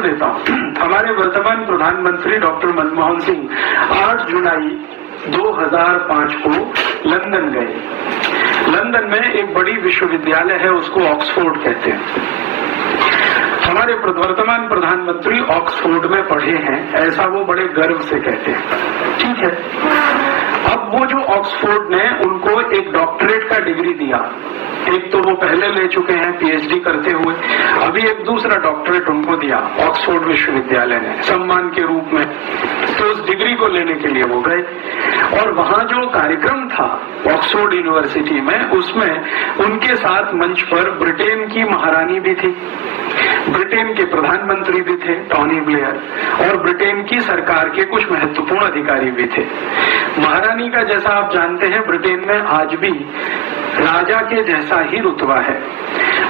उदाहरण देता हूँ। हमारे वर्तमान प्रधानमंत्री डॉक्टर मनमोहन सिंह 8 जुलाई 2005 को लंदन गए। लंदन में एक बड़ी विश्वविद्यालय है, उसको ऑक्सफोर्ड कहते हैं। हमारे वर्तमान प्रधानमंत्री ऑक्सफोर्ड में पढ़े हैं, ऐसा वो बड़े गर्व से कहते हैं। ठीक है, अब वो जो ऑक्सफोर्ड ने उनको एक डॉक्टरेट का डिग्री दिया, एक तो वो पहले ले चुके हैं पीएचडी करते हुए, अभी एक दूसरा डॉक्टरेट उनको दिया ऑक्सफोर्ड विश्वविद्यालय ने सम्मान के रूप में। तो उस डिग्री को लेने के लिए वो गए और वहां जो कार्यक्रम था ऑक्सफोर्ड यूनिवर्सिटी में, उसमें उनके साथ मंच पर ब्रिटेन की महारानी भी थी, ब्रिटेन के प्रधानमंत्री भी थे टोनी ब्लेयर, और ब्रिटेन की सरकार के कुछ महत्वपूर्ण अधिकारी भी थे। महारानी का जैसा आप जानते हैं ब्रिटेन में आज भी राजा के जैसा ही रुतबा है।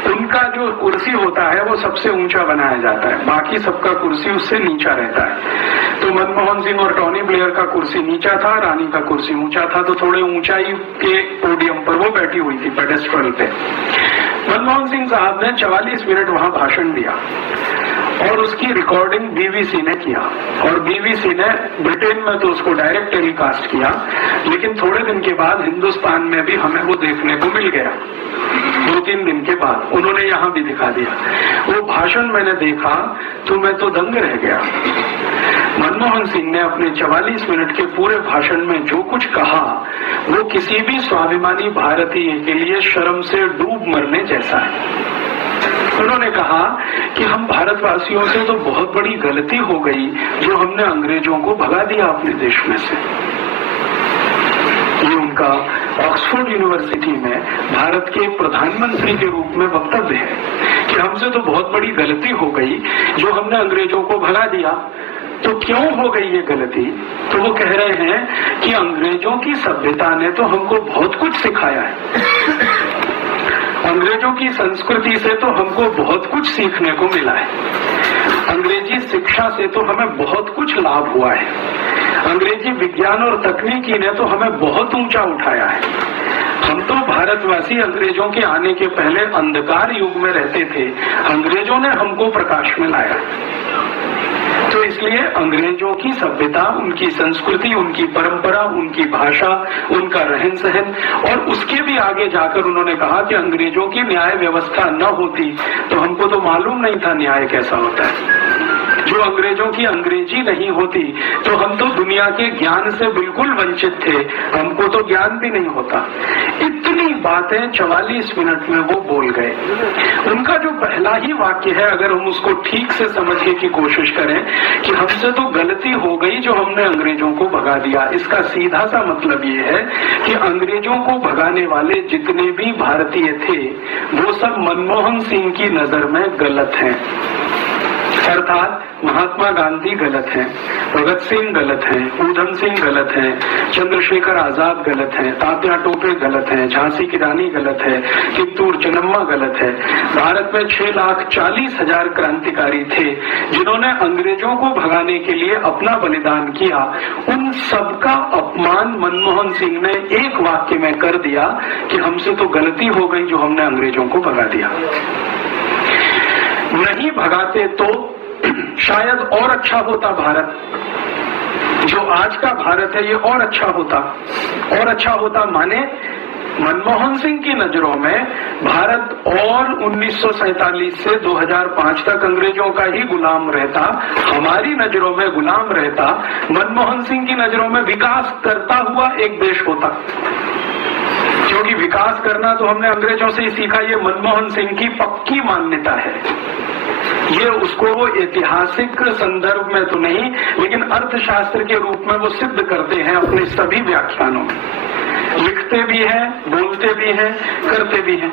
उनका जो कुर्सी होता है वो सबसे ऊंचा बनाया जाता है, बाकी सबका कुर्सी उससे नीचा रहता है। तो मनमोहन सिंह और टोनी ब्लेयर का कुर्सी नीचा था, रानी का कुर्सी ऊंचा था, तो थोड़े ऊंचाई के पोडियम पर वो बैठी हुई थी पेडेस्ट्रल पे। मनमोहन सिंह साहब ने 44 मिनट वहां भाषण दिया और उसकी रिकॉर्डिंग बीबीसी ने किया, और बीबीसी ने ब्रिटेन में तो उसको डायरेक्ट टेलीकास्ट किया, लेकिन थोड़े दिन के बाद हिंदुस्तान में भी हमें वो देखने को मिल गया। 2-3 दिन के बाद उन्होंने यहाँ भी दिखा दिया। वो भाषण मैंने देखा तो मैं तो दंग रह गया। मनमोहन सिंह ने अपने 44 मिनट के पूरे भाषण में जो कुछ कहा वो किसी भी स्वाभिमानी भारतीय के लिए शर्म से डूब मरने जैसा है। उन्होंने कहा कि हम भारतवासियों से तो बहुत बड़ी गलती हो गई जो हमने अंग्रेजों को भगा दिया अपने देश में से। ये उनका ऑक्सफोर्ड यूनिवर्सिटी में भारत के प्रधानमंत्री के रूप में वक्तव्य है कि हमसे तो बहुत बड़ी गलती हो गई जो हमने अंग्रेजों को भगा दिया। तो क्यों हो गई ये गलती? तो वो कह रहे हैं कि अंग्रेजों की सभ्यता ने तो हमको बहुत कुछ सिखाया है, अंग्रेजों की संस्कृति से तो हमको बहुत कुछ सीखने को मिला है, अंग्रेजी शिक्षा से तो हमें बहुत कुछ लाभ हुआ है, अंग्रेजी विज्ञान और तकनीकी ने तो हमें बहुत ऊंचा उठाया है। हम तो भारतवासी अंग्रेजों के आने के पहले अंधकार युग में रहते थे, अंग्रेजों ने हमको प्रकाश में लाया। तो इसलिए अंग्रेजों की सभ्यता, उनकी संस्कृति, उनकी परंपरा, उनकी भाषा, उनका रहन सहन, और उसके भी आगे जाकर उन्होंने कहा कि अंग्रेजों की न्याय व्यवस्था न होती तो हमको तो मालूम नहीं था न्याय कैसा होता है। जो अंग्रेजों की अंग्रेजी नहीं होती तो हम तो दुनिया के ज्ञान से बिल्कुल वंचित थे, हमको तो ज्ञान भी नहीं होता। इतनी बातें 44 मिनट में वो बोल गए। उनका जो पहला ही वाक्य है, अगर हम उसको ठीक से समझने की कोशिश करें कि हमसे तो गलती हो गई जो हमने अंग्रेजों को भगा दिया, इसका सीधा सा मतलब ये है कि अंग्रेजों को भगाने वाले जितने भी भारतीय थे वो सब मनमोहन सिंह की नजर में गलत हैं। अर्थात महात्मा गांधी गलत हैं, भगत सिंह गलत हैं, ऊधम सिंह गलत हैं, चंद्रशेखर आजाद गलत हैं, तात्या टोपे गलत हैं, झांसी की रानी गलत है, कित्तूर चेन्नम्मा गलत है। भारत में 6,40,000 क्रांतिकारी थे जिन्होंने अंग्रेजों को भगाने के लिए अपना बलिदान किया। उन सबका अपमान मनमोहन सिंह ने एक वाक्य में कर दिया कि हमसे तो गलती हो गई जो हमने अंग्रेजों को भगा दिया। नहीं भगाते तो शायद और अच्छा होता भारत, जो आज का भारत है ये और अच्छा होता। और अच्छा होता माने मनमोहन सिंह की नजरों में भारत और 1947 से 2005 तक अंग्रेजों का ही गुलाम रहता, हमारी नजरों में गुलाम रहता। मनमोहन सिंह की नजरों में विकास करता हुआ एक देश होता, क्योंकि विकास करना तो हमने अंग्रेजों से ही सीखा। ये मनमोहन सिंह की पक्की मान्यता है। ये उसको वो ऐतिहासिक संदर्भ में तो नहीं, लेकिन अर्थशास्त्र के रूप में वो सिद्ध करते हैं अपने सभी व्याख्यानों में, लिखते भी हैं, बोलते भी हैं, करते भी हैं।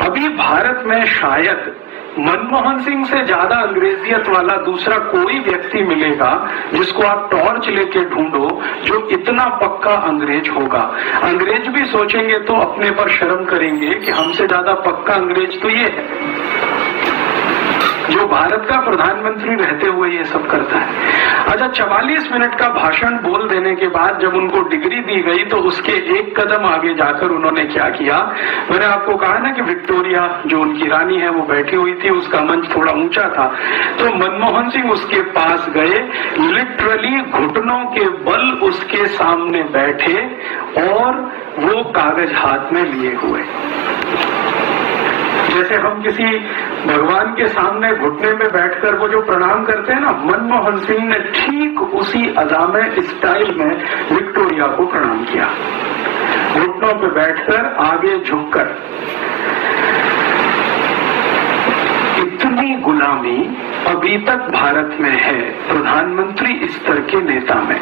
अभी भारत में शायद मनमोहन सिंह से ज्यादा अंग्रेजियत वाला दूसरा कोई व्यक्ति मिलेगा जिसको आप टॉर्च लेके ढूंढो जो इतना पक्का अंग्रेज होगा। अंग्रेज भी सोचेंगे तो अपने पर शर्म करेंगे कि हमसे ज्यादा पक्का अंग्रेज तो ये है। जो भारत का प्रधानमंत्री रहते हुए ये सब करता है। अच्छा, 44 मिनट का भाषण बोल देने के बाद जब उनको डिग्री दी गई तो उसके एक कदम आगे जाकर उन्होंने क्या किया, मैंने आपको कहा ना कि विक्टोरिया जो उनकी रानी है वो बैठी हुई थी, उसका मंच थोड़ा ऊंचा था, तो मनमोहन सिंह उसके पास गए, लिटरली घुटनों के बल उसके सामने बैठे और वो कागज हाथ में लिए हुए। जैसे हम किसी भगवान के सामने घुटने में बैठकर वो जो प्रणाम करते हैं ना, मनमोहन सिंह ने ठीक उसी अदा में, स्टाइल में विक्टोरिया को प्रणाम किया, घुटनों पे बैठकर आगे झुककर। इतनी गुलामी अभी तक भारत में है प्रधानमंत्री स्तर के नेता में।